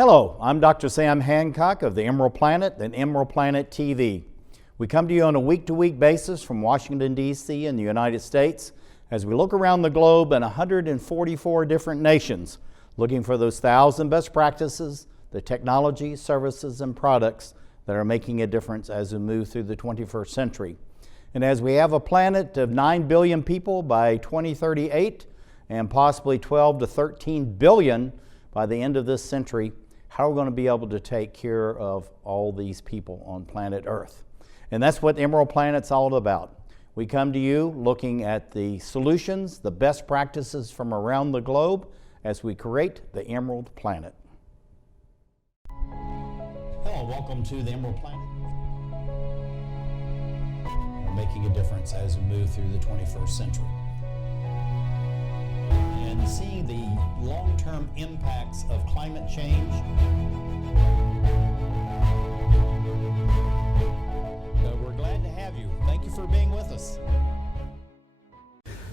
Hello, I'm Dr. Sam Hancock of the EmeraldPlanet and EmeraldPlanet TV. We come to you on a week-to-week basis from Washington, D.C. in the United States as we look around the globe in 144 different nations, looking for those 1,000 best practices, the technology, services, and products that are making a difference as we move through the 21st century. And as we have a planet of 9 billion people by 2038 and possibly 12 to 13 billion by the end of this century, how are we going to be able to take care of all these people on planet Earth? And that's what EmeraldPlanet's all about. We come to you looking at the solutions, the best practices from around the globe as we create the EmeraldPlanet. Hello, welcome to the EmeraldPlanet. We're making a difference as we move through the 21st century. And seeing the long-term impacts of climate change. We're glad to have you. Thank you for being with us.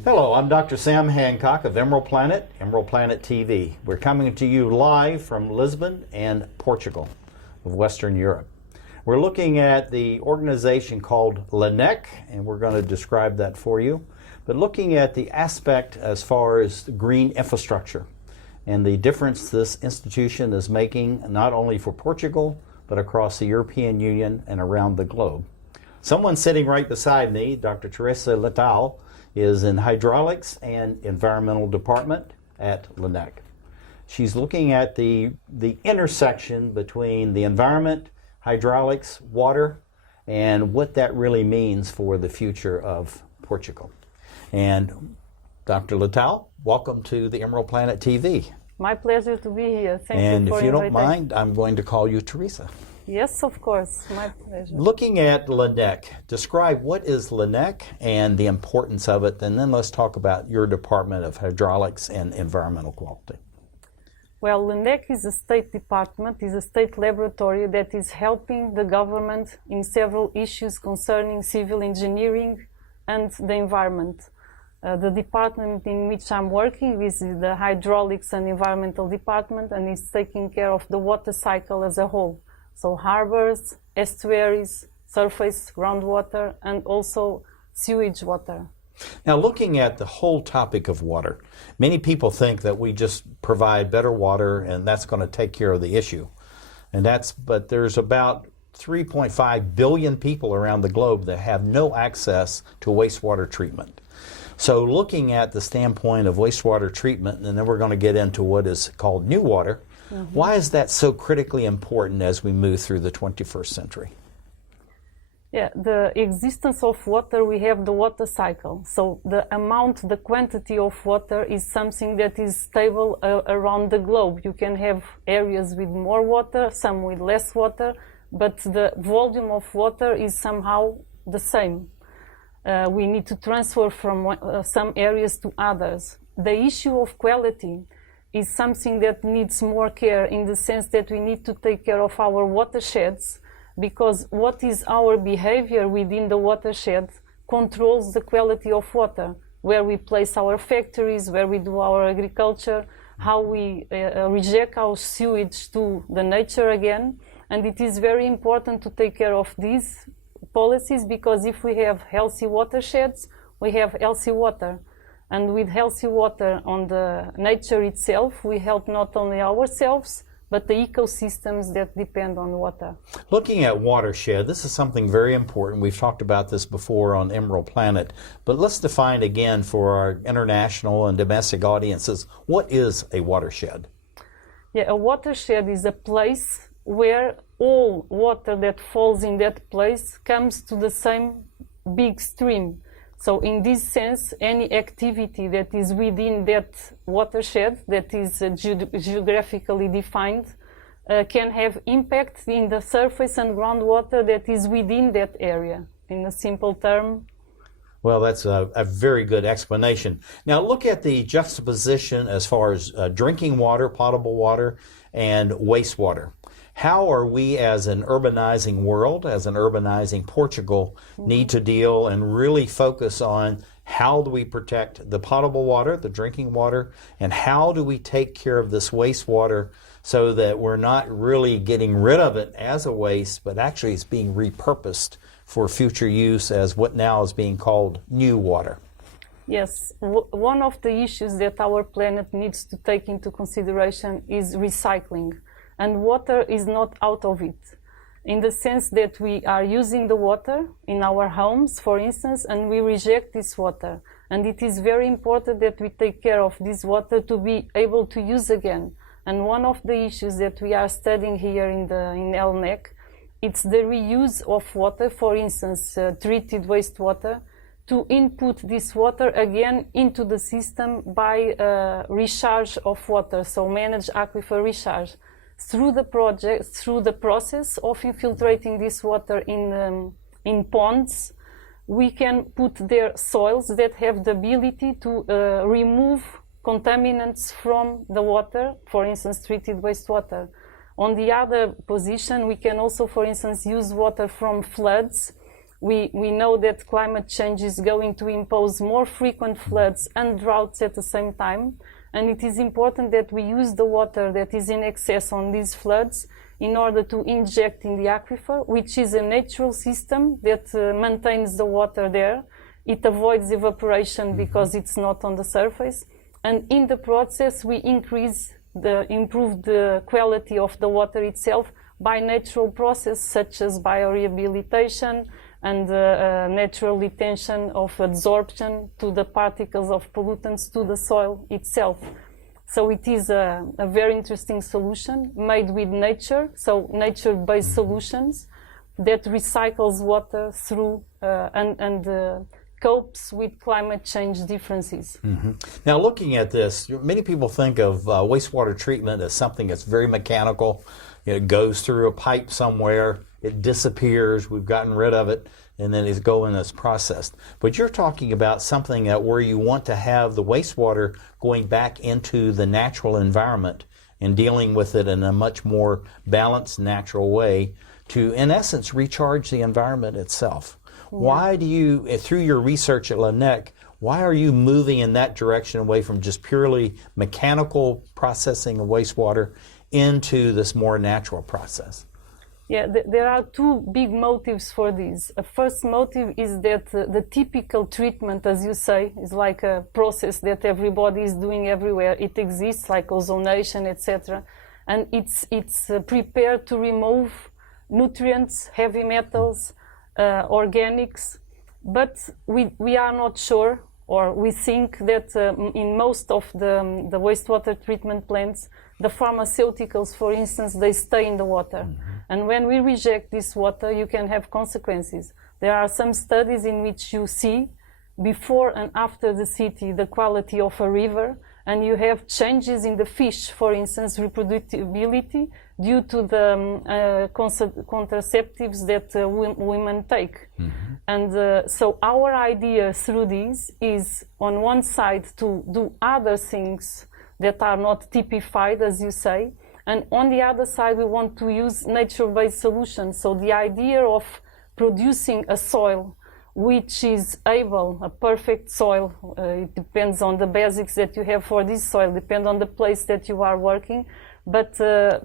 Hello, I'm Dr. Sam Hancock of EmeraldPlanet, EmeraldPlanet TV. We're coming to you live from Lisbon and Portugal of Western Europe. We're looking at the organization called LNEC, and we're going to describe that for you. But looking at the aspect as far as the green infrastructure and the difference this institution is making not only for Portugal, but across the European Union and around the globe. Someone sitting right beside me, Dr. Teresa Leitao, is in hydraulics and environmental department at LNEC. She's looking at the intersection between the environment, hydraulics, water, and what that really means for the future of Portugal. And Dr. Leitao, welcome to the EmeraldPlanet TV. My pleasure to be here. Thank you for inviting. And if you don't mind, I'm going to call you Teresa. Yes, of course. My pleasure. Looking at LNEC, describe what is LNEC and the importance of it, and then let's talk about your Department of Hydraulics and Environmental Quality. Well, LNEC is a state department, is a state laboratory that is helping the government in several issues concerning civil engineering and the environment. The department in which I'm working is the Hydraulics and Environmental Department, and is taking care of the water cycle as a whole. So harbors, estuaries, surface groundwater, and also sewage water. Now, looking at the whole topic of water, many people think that we just provide better water and that's going to take care of the issue. But there's about 3.5 billion people around the globe that have no access to wastewater treatment. So looking at the standpoint of wastewater treatment, and then we're going to get into what is called new water, why is that so critically important as we move through the 21st century? Yeah, the existence of water, we have the water cycle. So the amount, the quantity of water is something that is stable around the globe. You can have areas with more water, some with less water, but the volume of water is somehow the same. We need to transfer from some areas to others. The issue of quality is something that needs more care, in the sense that we need to take care of our watersheds, because what is our behavior within the watershed controls the quality of water, where we place our factories, where we do our agriculture, how we reject our sewage to the nature again. And it is very important to take care of these policies, because if we have healthy watersheds, we have healthy water. And with healthy water on the nature itself, we help not only ourselves, but the ecosystems that depend on water. Looking at watershed, this is something very important. We've talked about this before on EmeraldPlanet, but let's define again for our international and domestic audiences, what is a watershed? Yeah, a watershed is a place where all water that falls in that place comes to the same big stream. So in this sense, any activity that is within that watershed, that is geographically defined, can have impact in the surface and groundwater that is within that area, in a simple term. Well, that's a very good explanation. Now look at the juxtaposition as far as drinking water, potable water, and wastewater. How are we as an urbanizing world, as an urbanizing Portugal, need to deal and really focus on How do we protect the potable water, the drinking water, and how do we take care of this wastewater so that we're not really getting rid of it as a waste, but actually it's being repurposed for future use as what now is being called new water? Yes, one of the issues that our planet needs to take into consideration is recycling, and water is not out of it, in the sense that we are using the water in our homes, for instance, and we reject this water. And it is very important that we take care of this water to be able to use again. And one of the issues that we are studying here in LNEC, it's the reuse of water, for instance, treated wastewater, to input this water again into the system by recharge of water, so manage aquifer recharge. Through the process of infiltrating this water in ponds, we can put there soils that have the ability to remove contaminants from the water, for instance, treated wastewater. On the other position, we can also, for instance, use water from floods. We know that climate change is going to impose more frequent floods and droughts at the same time. And it is important that we use the water that is in excess on these floods in order to inject in the aquifer, which is a natural system that maintains the water there. It avoids evaporation because it's not on the surface. And in the process, we improve the quality of the water itself by natural process such as biorehabilitation and natural retention of absorption to the particles of pollutants to the soil itself. So it is a very interesting solution made with nature, so nature-based solutions that recycles water through and copes with climate change differences. Now, looking at this, many people think of wastewater treatment as something that's very mechanical. It goes through a pipe somewhere, it disappears, we've gotten rid of it, and then it's going as processed. But you're talking about something where you want to have the wastewater going back into the natural environment and dealing with it in a much more balanced, natural way to, in essence, recharge the environment itself. Yeah. Why do you, through your research at LNEC, why are you moving in that direction away from just purely mechanical processing of wastewater into this more natural process? Yeah, there are two big motives for this. A first motive is that the typical treatment, as you say, is like a process that everybody is doing everywhere. It exists, like ozonation, etc. And it's prepared to remove nutrients, heavy metals, organics. But we are not sure, or we think that in most of the wastewater treatment plants, the pharmaceuticals, for instance, they stay in the water. And when we reject this water, you can have consequences. There are some studies in which you see before and after the city the quality of a river, and you have changes in the fish, for instance, reproducibility due to the contraceptives that women take. And so our idea through this is, on one side, to do other things that are not typified, as you say, and on the other side, we want to use nature-based solutions. So the idea of producing a soil which is able, a perfect soil, it depends on the basics that you have for this soil, depends on the place that you are working, but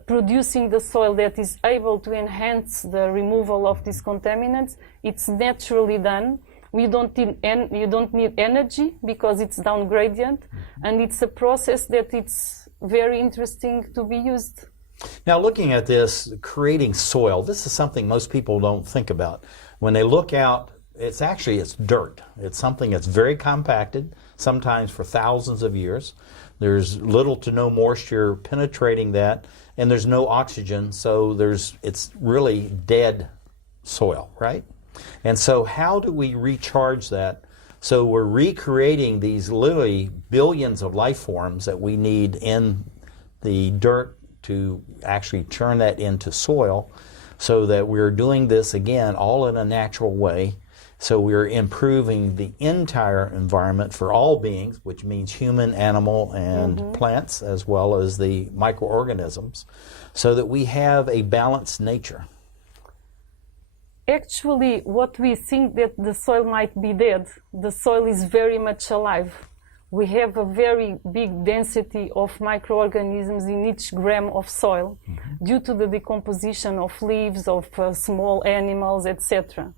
producing the soil that is able to enhance the removal of these contaminants, it's naturally done. You don't need energy because it's down gradient, and it's a process that it's very interesting to be used. Now, looking at this, creating soil, this is something most people don't think about. When they look out, it's dirt. It's something that's very compacted, sometimes for thousands of years. There's little to no moisture penetrating that, and there's no oxygen, so it's really dead soil, right? And so how do we recharge that? So we're recreating these literally billions of life forms that we need in the dirt to actually turn that into soil, so that we're doing this again all in a natural way. So we're improving the entire environment for all beings, which means human, animal, and plants, as well as the microorganisms, so that we have a balanced nature. Actually, what we think that the soil might be dead, the soil is very much alive. We have a very big density of microorganisms in each gram of soil due to the decomposition of leaves, of small animals, etc.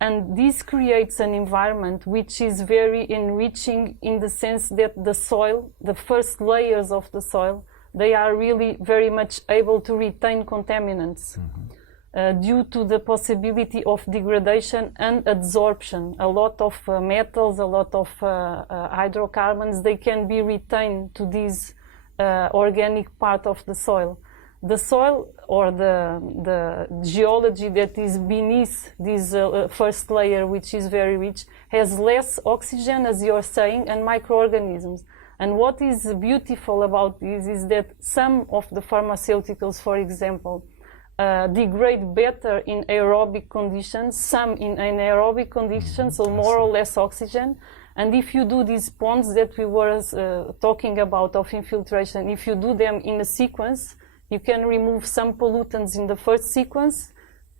And this creates an environment which is very enriching in the sense that the soil, the first layers of the soil, they are really very much able to retain contaminants due to the possibility of degradation and adsorption. A lot of metals, a lot of hydrocarbons, they can be retained to this organic part of the soil. The soil or the geology that is beneath this first layer, which is very rich, has less oxygen, as you're saying, and microorganisms. And what is beautiful about this is that some of the pharmaceuticals, for example, degrade better in aerobic conditions, some in anaerobic conditions, so more or less oxygen. And if you do these ponds that we were talking about of infiltration, if you do them in a sequence, you can remove some pollutants in the first sequence.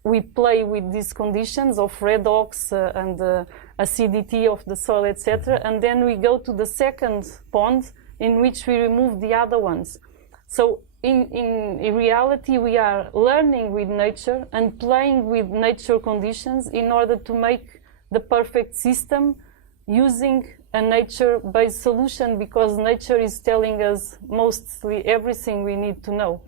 We play with these conditions of redox and acidity of the soil, etc. And then we go to the second pond in which we remove the other ones. So in reality, we are learning with nature and playing with nature conditions in order to make the perfect system using a nature-based solution, because nature is telling us mostly everything we need to know.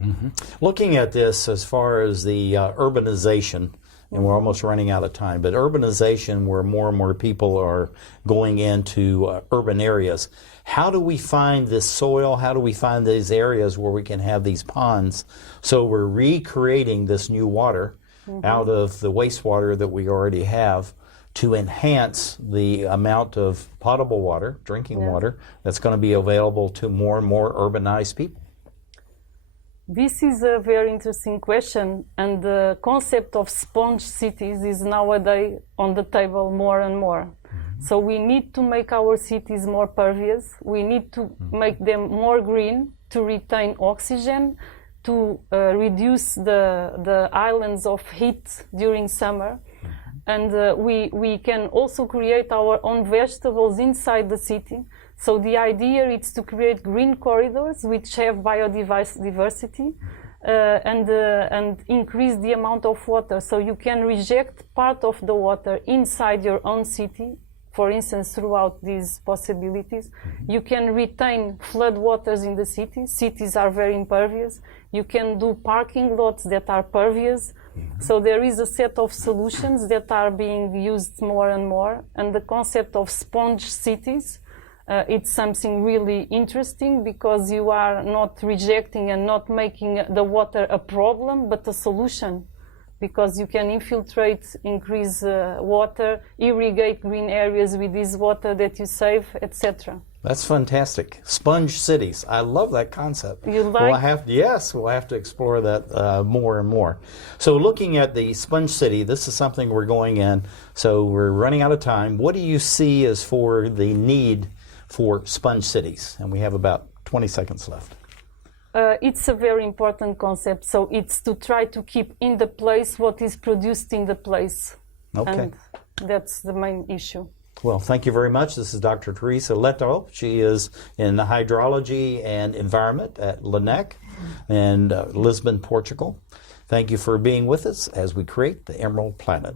Looking at this as far as the urbanization, and we're almost running out of time, but urbanization where more and more people are going into urban areas, how do we find this soil? How do we find these areas where we can have these ponds? So we're recreating this new water out of the wastewater that we already have to enhance the amount of potable water, drinking water, that's going to be available to more and more urbanized people? This is a very interesting question, and the concept of sponge cities is nowadays on the table more and more. So we need to make our cities more pervious, we need to make them more green to retain oxygen, to reduce the islands of heat during summer. And we can also create our own vegetables inside the city. So the idea is to create green corridors which have biodiversity and increase the amount of water. So you can reject part of the water inside your own city, for instance, throughout these possibilities. You can retain flood waters in the city. Cities are very impervious. You can do parking lots that are pervious. So there is a set of solutions that are being used more and more. And the concept of sponge cities, it's something really interesting, because you are not rejecting and not making the water a problem, but a solution. Because you can infiltrate, increase water, irrigate green areas with this water that you save, etc. That's fantastic. Sponge cities. I love that concept. You like? We'll have to explore that more and more. So looking at the sponge city, this is something we're going in. So we're running out of time. What do you see as for the need for sponge cities? And we have about 20 seconds left. It's a very important concept. So it's to try to keep in the place what is produced in the place. Okay. And that's the main issue. Well, thank you very much. This is Dr. Teresa Leitao. She is in hydrology and environment at LNEC in Lisbon, Portugal. Thank you for being with us as we create the Emerald Planet.